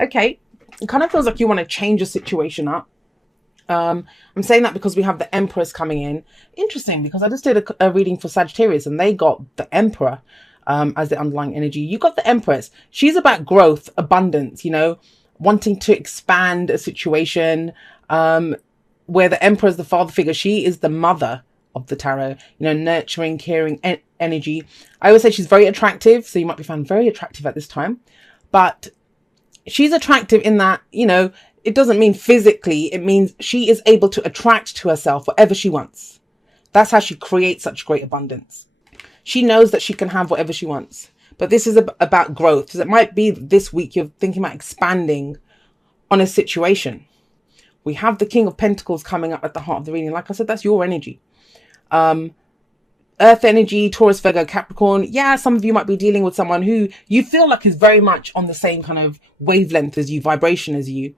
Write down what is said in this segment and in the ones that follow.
Okay. It kind of feels like you want to change a situation up. I'm saying that because we have the Empress coming in. Interesting, because I just did a reading for Sagittarius and they got the Emperor as the underlying energy. You got the Empress. She's about growth, abundance, you know, wanting to expand a situation, where the Emperor is the father figure. She is the mother of the tarot, you know, nurturing, caring energy. I always say she's very attractive. So you might be found very attractive at this time, but she's attractive in that, you know, it doesn't mean physically. It means she is able to attract to herself whatever she wants. That's how she creates such great abundance. She knows that she can have whatever she wants. But this is about growth. So it might be this week you're thinking about expanding on a situation. We have the King of Pentacles coming up at the heart of the reading. Like I said, that's your energy. Earth energy, Taurus, Virgo, Capricorn. Yeah, some of you might be dealing with someone who you feel like is very much on the same kind of wavelength as you, vibration as you.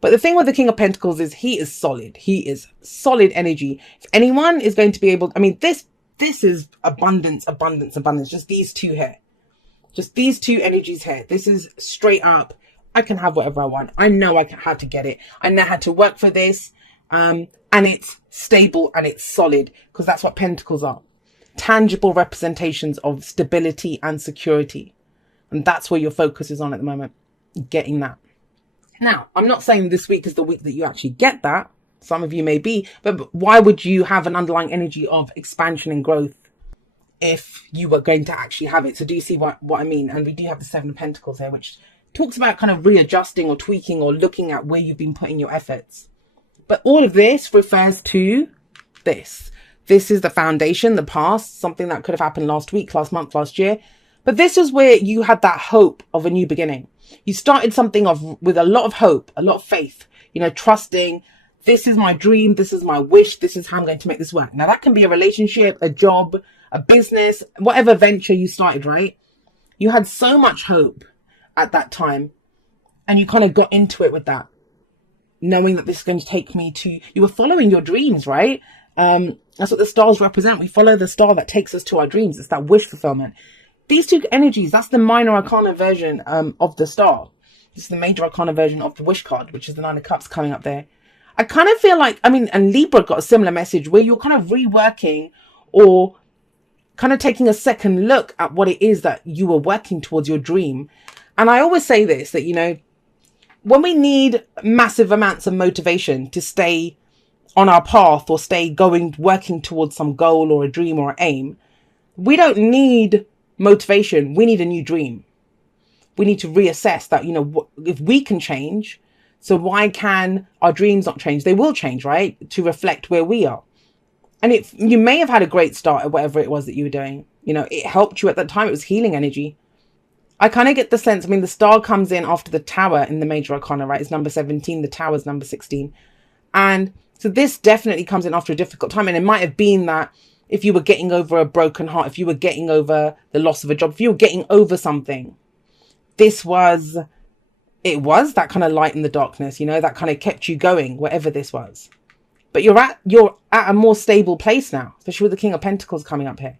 But the thing with the King of Pentacles is he is solid. He is solid energy. If anyone is going to be able, I mean, this is abundance, abundance, abundance. Just these two here. Just these two energies here. This is straight up. I can have whatever I want. I know how to get it. I know how to work for this. And it's stable and it's solid, because that's what Pentacles are. Tangible representations of stability and security. And that's where your focus is on at the moment. Getting that. Now, I'm not saying this week is the week that you actually get that. Some of you may be, but why would you have an underlying energy of expansion and growth if you were going to actually have it? So do you see what I mean? And we do have the Seven of Pentacles here, which talks about kind of readjusting or tweaking or looking at where you've been putting your efforts. But all of this refers to this. This is the foundation, the past, something that could have happened last week, last month, last year. But this is where you had that hope of a new beginning. You started something off with a lot of hope, a lot of faith, you know, trusting this is my dream. This is my wish. This is how I'm going to make this work. Now that can be a relationship, a job, a business, whatever venture you started, right? You had so much hope at that time and you kind of got into it with that, knowing that this is going to take me to, you were following your dreams, right? That's what the stars represent. We follow the star that takes us to our dreams. It's that wish fulfillment. These two energies, that's the minor arcana version of the star. This is the major arcana version of the wish card, which is the Nine of Cups coming up there. I kind of feel like, I mean, and Libra got a similar message where you're kind of reworking or kind of taking a second look at what it is that you were working towards your dream. And I always say this, that, you know, when we need massive amounts of motivation to stay on our path or stay going, working towards some goal or a dream or an aim, we don't need motivation. We need a new dream. We need to reassess that, you know, if we can change, so why can our dreams not change? They will change, right? To reflect where we are. And if you may have had a great start at whatever it was that you were doing, you know, it helped you at that time. It was healing energy. I kind of get the sense, I mean, the star comes in after the tower in the major arcana, right? It's number 17. The tower's number 16. And so this definitely comes in after a difficult time. And it might have been that if you were getting over a broken heart, if you were getting over the loss of a job, if you were getting over something, it was that kind of light in the darkness, you know, that kind of kept you going, whatever this was. But you're at a more stable place now, especially with the King of Pentacles coming up here.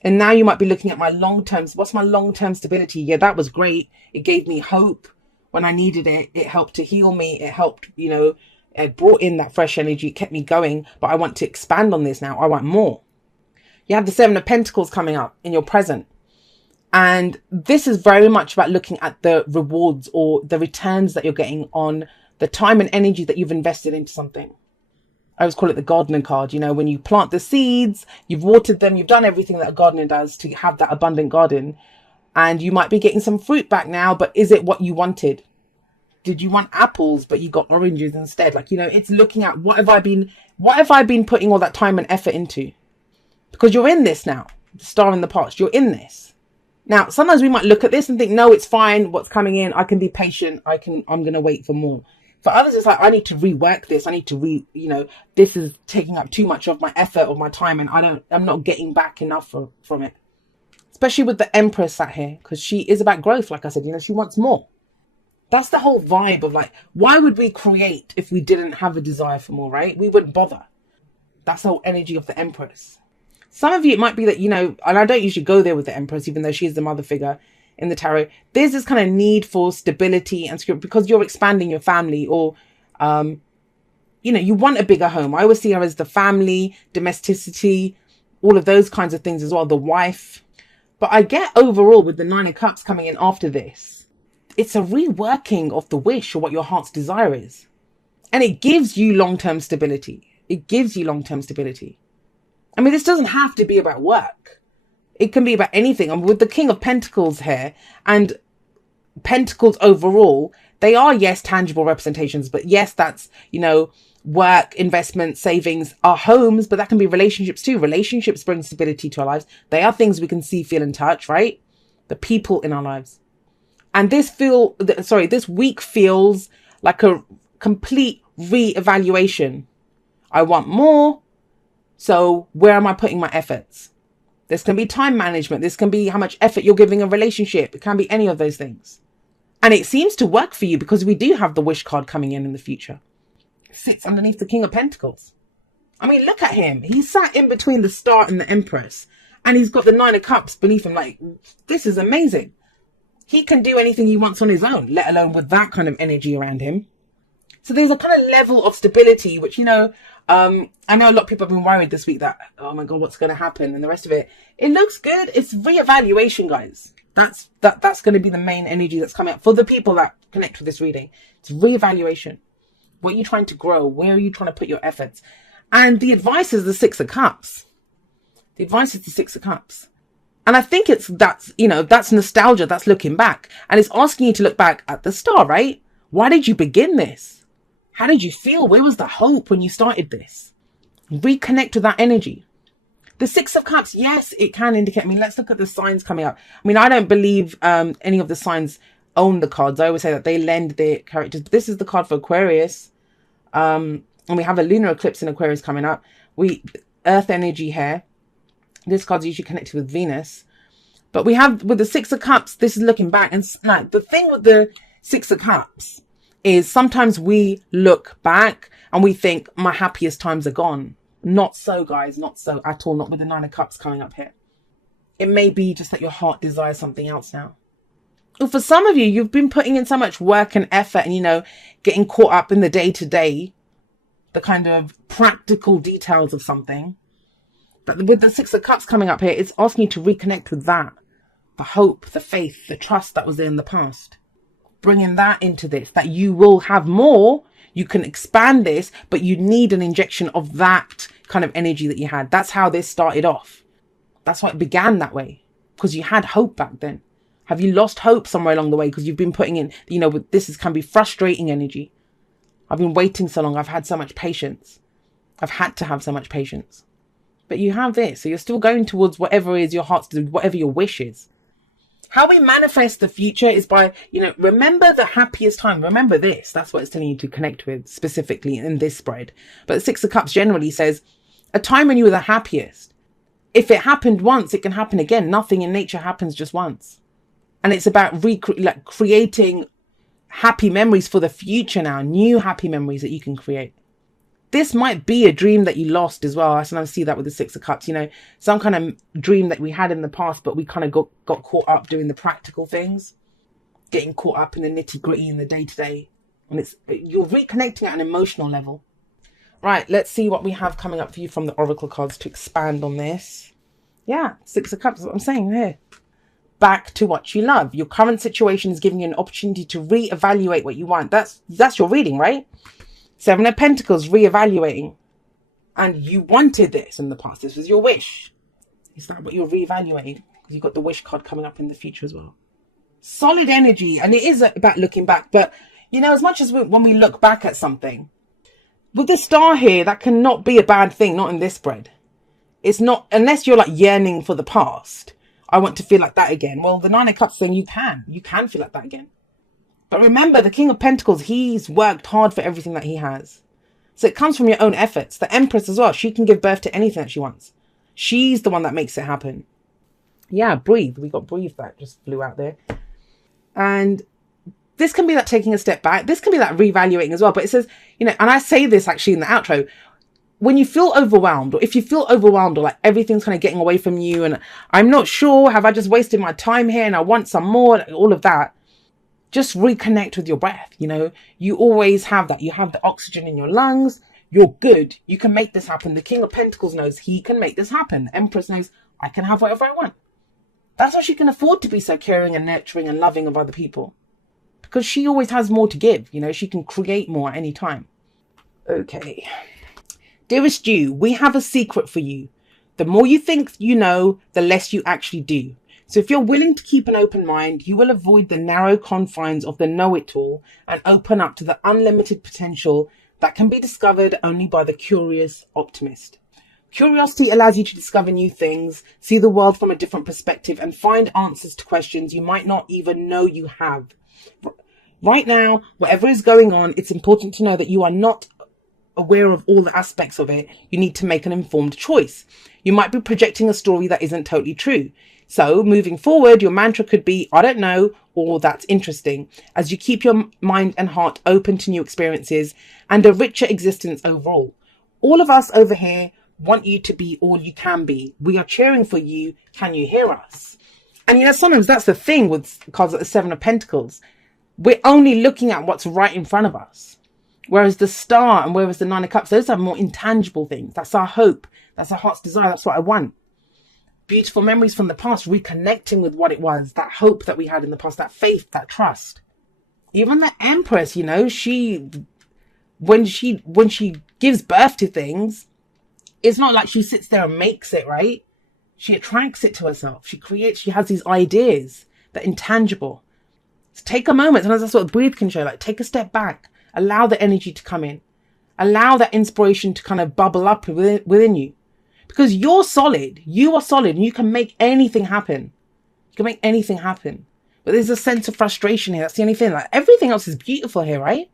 And now you might be looking at my long-term, what's my long-term stability? Yeah, that was great. It gave me hope when I needed it. It helped to heal me. It helped, you know, it brought in that fresh energy. It kept me going. But I want to expand on this now. I want more. You have the Seven of Pentacles coming up in your present. And this is very much about looking at the rewards or the returns that you're getting on the time and energy that you've invested into something. I always call it the gardening card. You know, when you plant the seeds, you've watered them, you've done everything that a gardener does to have that abundant garden. And you might be getting some fruit back now, but is it what you wanted? Did you want apples, but you got oranges instead? Like, you know, it's looking at what have I been putting all that time and effort into? Because you're in this now, the star in the past, you're in this. Now, sometimes we might look at this and think, no, it's fine. What's coming in, I can be patient. I'm going to wait for more. For others, it's like, I need to rework this. I need to you know, this is taking up too much of my effort, of my time, and I'm not getting back enough from it. Especially with the Empress sat here, because she is about growth. Like I said, you know, she wants more. That's the whole vibe of like, why would we create if we didn't have a desire for more, right? We wouldn't bother. That's the whole energy of the Empress. Some of you, it might be that, you know, and I don't usually go there with the Empress, even though she is the mother figure. in the tarot, there's this kind of need for stability and security because you're expanding your family, or you know, you want a bigger home. I always see her as the family, domesticity, all of those kinds of things as well, the wife. But I get overall with the Nine of Cups coming in after this, it's a reworking of the wish or what your heart's desire is. And it gives you long-term stability. It gives you long-term stability. I mean, this doesn't have to be about work. It can be about anything. And with the King of Pentacles here and Pentacles overall, they are, yes, tangible representations. But yes, that's, you know, work, investment, savings, our homes, but that can be relationships too. Relationships bring stability to our lives. They are things we can see, feel, and touch, right? The people in our lives. And this week feels like a complete re-evaluation. I want more. So where am I putting my efforts? This can be time management. This can be how much effort you're giving a relationship. It can be any of those things. And it seems to work for you because we do have the wish card coming in the future. It sits underneath the King of Pentacles. I mean, look at him. He's sat in between the Star and the Empress. And he's got the Nine of Cups beneath him. Like, this is amazing. He can do anything he wants on his own, let alone with that kind of energy around him. So there's a kind of level of stability, which, you know, I know a lot of people have been worried this week that, oh my God, what's going to happen? And the rest of it. It looks good. It's reevaluation, guys. That's going to be the main energy that's coming up for the people that connect with this reading. It's reevaluation. What are you trying to grow? Where are you trying to put your efforts? And the advice is the Six of Cups. The advice is the Six of Cups. And I think that's nostalgia. That's looking back. And it's asking you to look back at the Star, right? Why did you begin this? How did you feel? Where was the hope when you started this? Reconnect with that energy. The Six of Cups, yes, it can indicate. I mean, let's look at the signs coming up. I mean, I don't believe any of the signs own the cards. I always say that they lend their characters. But this is the card for Aquarius. And we have a lunar eclipse in Aquarius coming up. Earth energy here. This card's usually connected with Venus. But we have, with the Six of Cups, this is looking back. And like, the thing with the Six of Cups is sometimes we look back and we think my happiest times are gone. Not so, guys. Not so at all. Not with the Nine of Cups coming up here. It may be just that your heart desires something else now. Well, for some of you, you've been putting in so much work and effort and, you know, getting caught up in the day-to-day, the kind of practical details of something. But with the Six of Cups coming up here, it's asking you to reconnect with that. The hope, the faith, the trust that was there in the past. Bringing that into this, that you will have more. You can expand this, but you need an injection of that kind of energy that you had. That's how this started off. That's why it began that way, because you had hope back then. Have you lost hope somewhere along the way? Because you've been putting in, you know, can be frustrating energy. I've been waiting so long. I've had so much patience. I've had to have so much patience. But you have this. So you're still going towards whatever is your heart's, whatever your wish is. How we manifest the future is by, you know, remember the happiest time. Remember this. That's what it's telling you to connect with specifically in this spread. But the Six of Cups generally says a time when you were the happiest. If it happened once, it can happen again. Nothing in nature happens just once. And it's about creating happy memories for the future now. New happy memories that you can create. This might be a dream that you lost as well. I sometimes see that with the Six of Cups, you know, some kind of dream that we had in the past, but we kind of got caught up doing the practical things, getting caught up in the nitty gritty in the day to day. And you're reconnecting at an emotional level. Right, let's see what we have coming up for you from the Oracle cards to expand on this. Yeah, Six of Cups is what I'm saying here. Back to what you love. Your current situation is giving you an opportunity to reevaluate what you want. That's your reading, right? Seven of Pentacles, reevaluating. And you wanted this in the past. This was your wish. Is that what you're reevaluating? Because you've got the wish card coming up in the future as well. Solid energy. And it is about looking back. But, you know, as much as when we look back at something, with the Star here, that cannot be a bad thing. Not in this spread. It's not, unless you're like yearning for the past. I want to feel like that again. Well, the Nine of Cups thing, you can feel like that again. But remember, the King of Pentacles, he's worked hard for everything that he has. So it comes from your own efforts. The Empress as well. She can give birth to anything that she wants. She's the one that makes it happen. Yeah, breathe. We got breathe that just flew out there. And this can be that taking a step back. This can be that reevaluating as well. But it says, you know, and I say this actually in the outro, when you feel overwhelmed, or if you feel overwhelmed, or like everything's kind of getting away from you, and I'm not sure, have I just wasted my time here and I want some more, all of that, just reconnect with your breath. You know, you always have that. You have the oxygen in your lungs. You're good. You can make this happen. The King of Pentacles knows he can make this happen. The Empress knows I can have whatever I want. That's why she can afford to be so caring and nurturing and loving of other people, because she always has more to give. You know, she can create more at any time. Okay. Dearest you, we have a secret for you. The more you think you know, the less you actually do. So if you're willing to keep an open mind, you will avoid the narrow confines of the know-it-all and open up to the unlimited potential that can be discovered only by the curious optimist. Curiosity allows you to discover new things, see the world from a different perspective, and find answers to questions you might not even know you have. Right now, whatever is going on, it's important to know that you are not aware of all the aspects of it. You need to make an informed choice. You might be projecting a story that isn't totally true. So moving forward, your mantra could be, I don't know, or that's interesting, as you keep your mind and heart open to new experiences and a richer existence overall. All of us over here want you to be all you can be. We are cheering for you. Can you hear us? And you know, sometimes that's the thing with cards like the Seven of Pentacles. We're only looking at what's right in front of us. Whereas the Star and whereas the Nine of Cups, those are more intangible things. That's our hope. That's our heart's desire. That's what I want. Beautiful memories from the past, reconnecting with what it was, that hope that we had in the past, that faith, that trust. Even the Empress, you know, when she gives birth to things, it's not like she sits there and makes it, right? She attracts it to herself. She has these ideas that are intangible. So take a moment. Sometimes that's what breathe can show. Like, take a step back. Allow the energy to come in. Allow that inspiration to kind of bubble up within you. Because you're solid. You are solid and you can make anything happen. You can make anything happen. But there's a sense of frustration here. That's the only thing. Like, everything else is beautiful here, right?